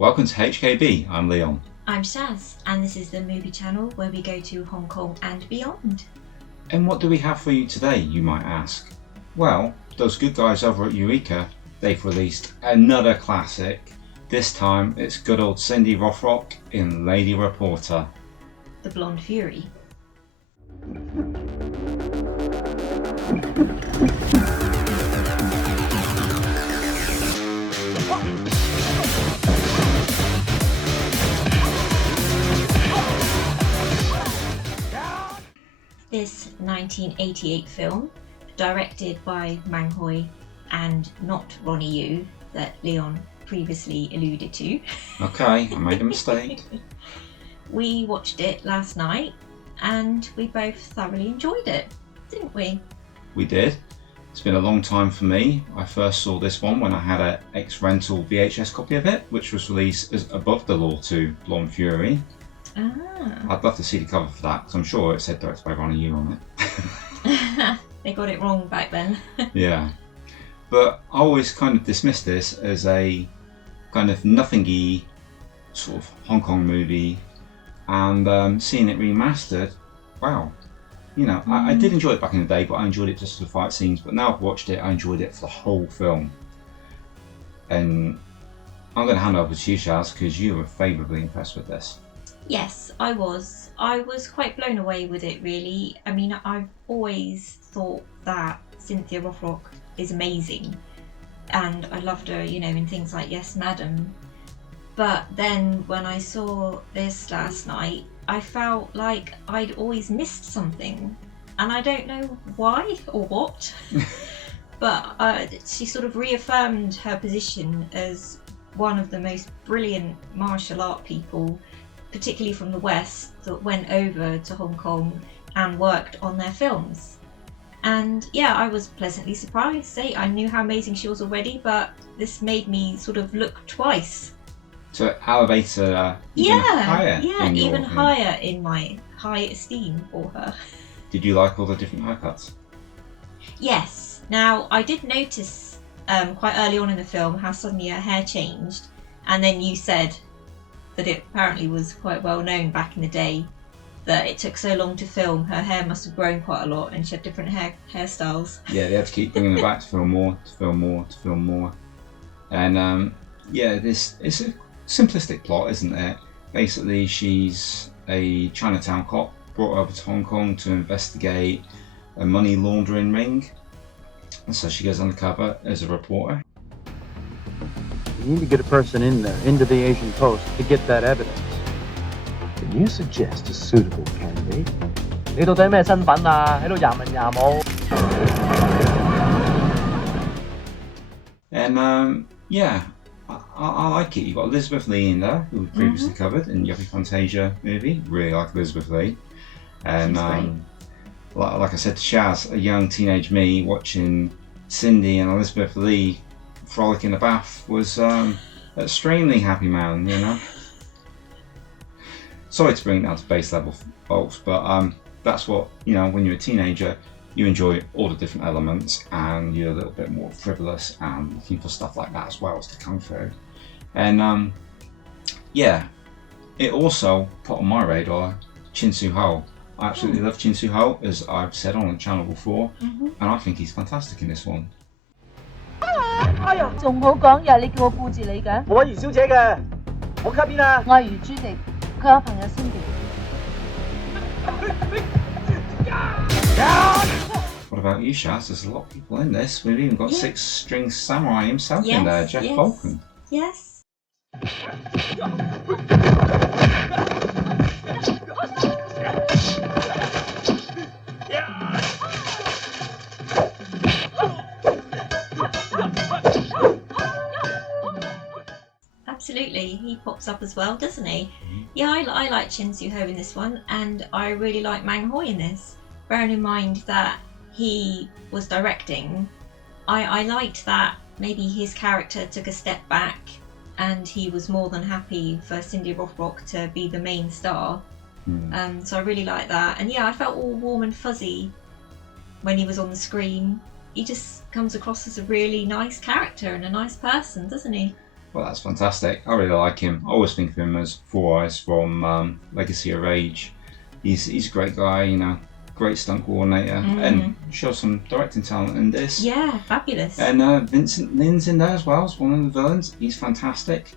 Welcome to HKB, I'm Leon. I'm Shaz, and this is the movie channel where we go to Hong Kong and beyond. And what do we have for you today, you might ask? Well, those good guys over at Eureka, they've released another classic. This time it's good old Cynthia Rothrock in Lady Reporter. The Blonde Fury. This 1988 film, directed by Mang Hoi and not Ronnie Yu, that Leon previously alluded to. Okay, I made a mistake. We watched it last night and we both thoroughly enjoyed it, didn't we? We did. It's been a long time for me. I first saw this one when I had an ex-rental VHS copy of it, which was released as Above the Law 2, Blonde Fury. I'd love to see the cover for that, because I'm sure it said directed by Ronnie Yu on it. They got it wrong back then. Yeah. But I always kind of dismissed this as a kind of nothingy sort of Hong Kong movie, and seeing it remastered, wow. You know, I did enjoy it back in the day, but I enjoyed it just for the fight scenes. But now I've watched it, I enjoyed it for the whole film. And I'm going to hand over to you, Shaz, because you were favourably impressed with this. Yes, I was. I was quite blown away with it, really. I mean, I've always thought that Cynthia Rothrock is amazing. And I loved her, you know, in things like Yes, Madam. But then when I saw this last night, I felt like I'd always missed something. And I don't know why or what. But she sort of reaffirmed her position as one of the most brilliant martial art people, particularly from the West, that went over to Hong Kong and worked on their films. And yeah, I was pleasantly surprised. I knew how amazing she was already, but this made me sort of look twice. To elevate her even higher. Yeah, even higher in my high esteem for her. Did you like all the different haircuts? Yes. Now, I did notice quite early on in the film how suddenly her hair changed, and then you said that it apparently was quite well known back in the day that it took so long to film, her hair must have grown quite a lot and she had different hairstyles. Yeah, they had to keep bringing her back to film more, to film more, to film more. And yeah, it's a simplistic plot, isn't it? Basically, she's a Chinatown cop brought over to Hong Kong to investigate a money laundering ring. And so she goes undercover as a reporter. You need to get a person in there, into the Asian Post, to get that evidence. Can you suggest a suitable candidate? 你到底咩身份啊？喺度廿文廿武。 And yeah, I like it. You've got Elizabeth Lee in there, who we previously covered in the Yuppie Fantasia movie. Really like Elizabeth Lee. And like I said to Shaz, a young teenage me watching Cindy and Elizabeth Lee frolic in the bath was an extremely happy man, you know. Sorry to bring it down to base level, folks, but that's what, you know, when you're a teenager, you enjoy all the different elements and you're a little bit more frivolous and looking for stuff like that as well as to come through. And yeah, it also put on my radar Chin Soo Ho. I absolutely love Chin Soo Ho, as I've said on the channel before, and I think he's fantastic in this one. 哎呀，仲好講嘢，你叫我顧住你嘅。我係余小姐嘅，我卡邊啊？我係余朱迪，佢有朋友先嘅。What about you, Shaz? There's a lot of people in this. We've even got Six-String Samurai himself in there, Jeff Falcon. Yes. Absolutely, he pops up as well, doesn't he? Yeah, I like Chin Soo Ho in this one, and I really like Mang Hoi in this. Bearing in mind that he was directing, I liked that maybe his character took a step back and he was more than happy for Cynthia Rothrock to be the main star. So I really like that. And yeah, I felt all warm and fuzzy when he was on the screen. He just comes across as a really nice character and a nice person, doesn't he? Well, that's fantastic. I really like him. I always think of him as Four Eyes from Legacy of Rage. He's a great guy, you know, great stunt coordinator, and shows some directing talent in this. Yeah, fabulous. And Vincent Lin's in there as well as one of the villains. He's fantastic.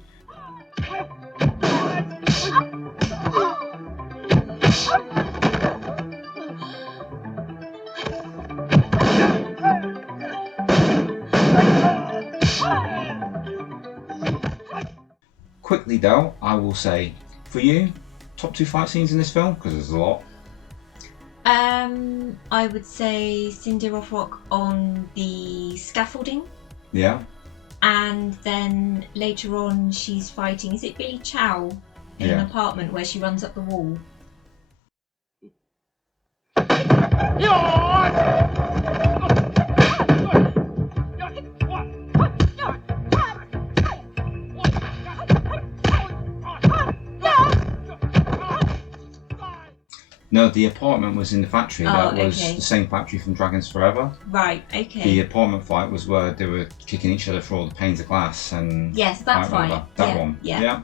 Quickly though, I will say, for you, top 2 fight scenes in this film, because there's a lot. I would say Cynthia Rothrock on the scaffolding. Yeah. And then later on she's fighting, is it Billy Chow in an apartment where she runs up the wall? No, the apartment was in the factory. That was the same factory from Dragons Forever. Right, okay. The apartment fight was where they were kicking each other for all the panes of glass. And yes, that's right. That one. Yeah.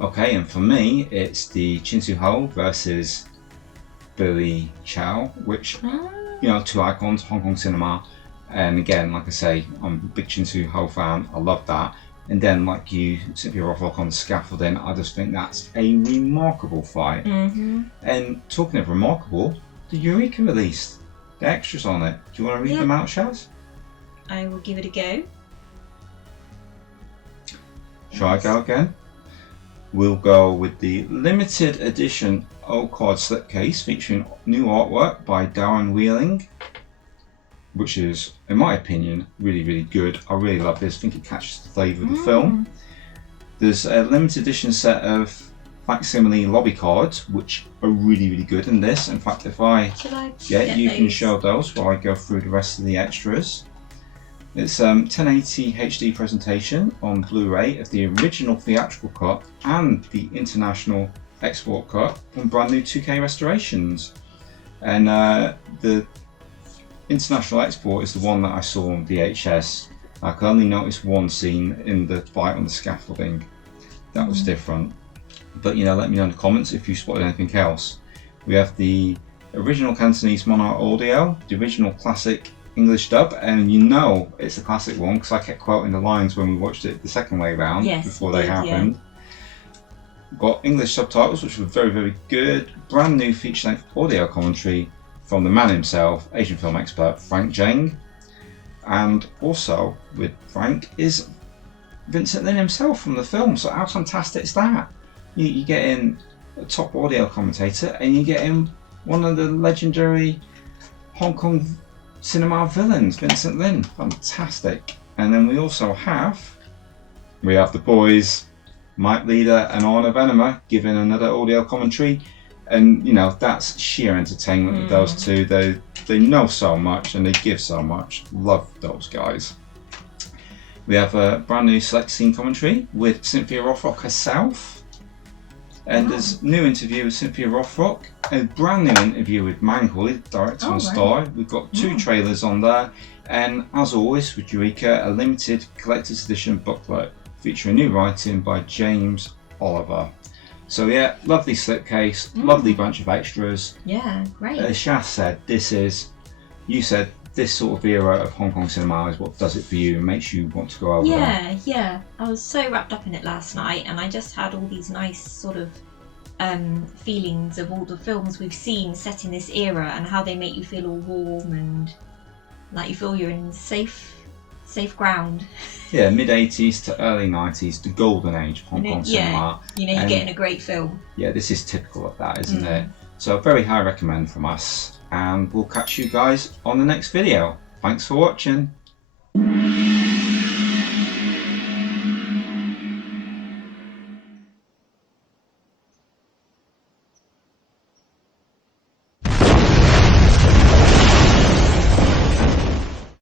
Okay, and for me, it's the Chin Soo Ho versus Billy Chow, which, you know, 2 icons, Hong Kong cinema. And again, like I say, I'm a big Chin Soo Ho fan. I love that. And then, like you, Cynthia Rothrock on scaffolding, I just think that's a remarkable fight. And talking of remarkable, the Eureka released, the extras on it. Do you want to read them out, Shaz? I will give it a go. Shall I go again? We'll go with the limited edition O-Card slipcase featuring new artwork by Darren Wheeling, which is, in my opinion, really, really good. I really love this. I think it catches the flavour of the film. There's a limited edition set of facsimile lobby cards, which are really, really good in this. In fact, if I you can show those while I go through the rest of the extras. It's 1080 HD presentation on Blu-ray of the original theatrical cut and the international export cut from brand new 2K restorations. And the international export is the one that I saw on VHS. I could only notice one scene in the fight on the scaffolding. That was different. But you know, let me know in the comments if you spotted anything else. We have the original Cantonese Monarch audio, the original classic English dub, and you know it's the classic one because I kept quoting the lines when we watched it the second way round before they happened. Got English subtitles, which were very, very good. Brand new feature-length audio commentary from the man himself, Asian film expert Frank Jang. And also with Frank is Vincent Lin himself from the film, so how fantastic is that? You get in a top audio commentator and you get in one of the legendary Hong Kong cinema villains, Vincent Lin. Fantastic. And then we also have the boys, Mike Leader and Arna Venema, giving another audio commentary. And you know, that's sheer entertainment with those two. They know so much and they give so much. Love those guys. We have a brand new select scene commentary with Cynthia Rothrock herself. And there's a new interview with Cynthia Rothrock, a brand new interview with Manghul, director and star. We've got 2 trailers on there. And as always with Eureka, a limited collector's edition booklet featuring new writing by James Oliver. So yeah, lovely slipcase, lovely bunch of extras. Yeah, great. As Shaz said, you said this sort of era of Hong Kong cinema is what does it for you and makes you want to go over there. Yeah. I was so wrapped up in it last night and I just had all these nice sort of feelings of all the films we've seen set in this era and how they make you feel all warm and like you feel you're in safe ground. Yeah, mid-80s to early 90s, the golden age of Hong Kong cinema. You know, you're getting a great film. Yeah, this is typical of that, isn't it? So very high recommend from us. And we'll catch you guys on the next video. Thanks for watching.